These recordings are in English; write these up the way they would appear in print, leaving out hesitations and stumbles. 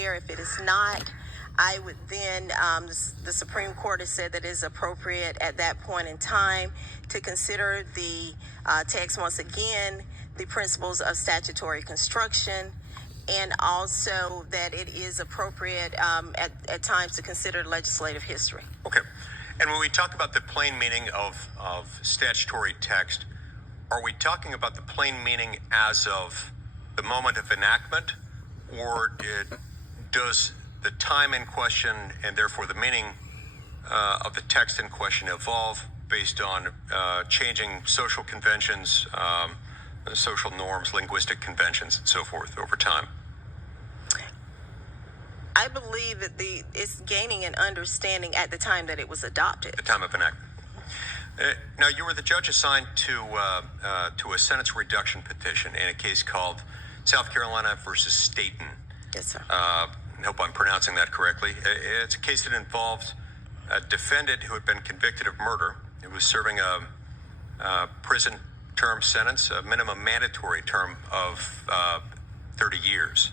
If it is not, I would then, the Supreme Court has said that it is appropriate at that point in time to consider the text once again, the principles of statutory construction, and also that it is appropriate at times to consider legislative history. Okay. And when we talk about the plain meaning of statutory text, are we talking about the plain meaning as of the moment of enactment, or does the time in question and therefore the meaning of the text in question evolve based on changing social conventions, social norms, linguistic conventions, and so forth over time? I believe that it's gaining an understanding at the time that it was adopted. The time of enactment. Now, you were the judge assigned to a sentence reduction petition in a case called South Carolina versus Staten. Yes, sir. I hope I'm pronouncing that correctly. It's a case that involved a defendant who had been convicted of murder. It was serving a prison term sentence, a minimum mandatory term of 30 years.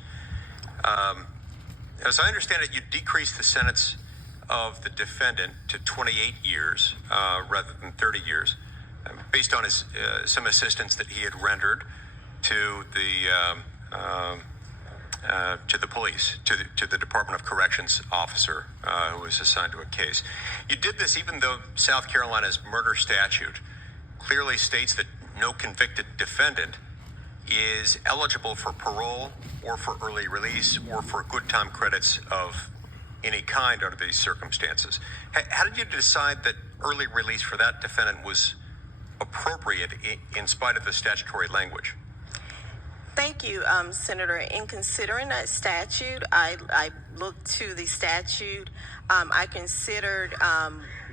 As I understand it, you decreased the sentence of the defendant to 28 years rather than 30 years, based on some assistance that he had rendered to the police, to the Department of Corrections officer who was assigned to a case. You did this even though South Carolina's murder statute clearly states that no convicted defendant is eligible for parole or for early release or for good time credits of any kind under these circumstances. How did you decide that early release for that defendant was appropriate in spite of the statutory language? Thank you, Senator. In considering that statute, I looked to the statute. I considered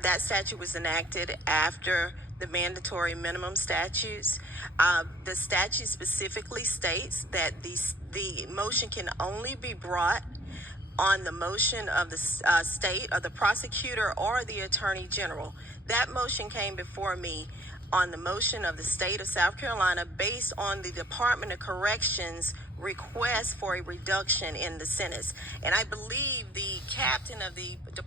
that statute was enacted after the mandatory minimum statutes. The statute specifically states that the motion can only be brought on the motion of the state or the prosecutor or the attorney general. That motion came before me on the motion of the state of South Carolina based on the Department of Corrections request for a reduction in the sentence. And I believe the captain of the Department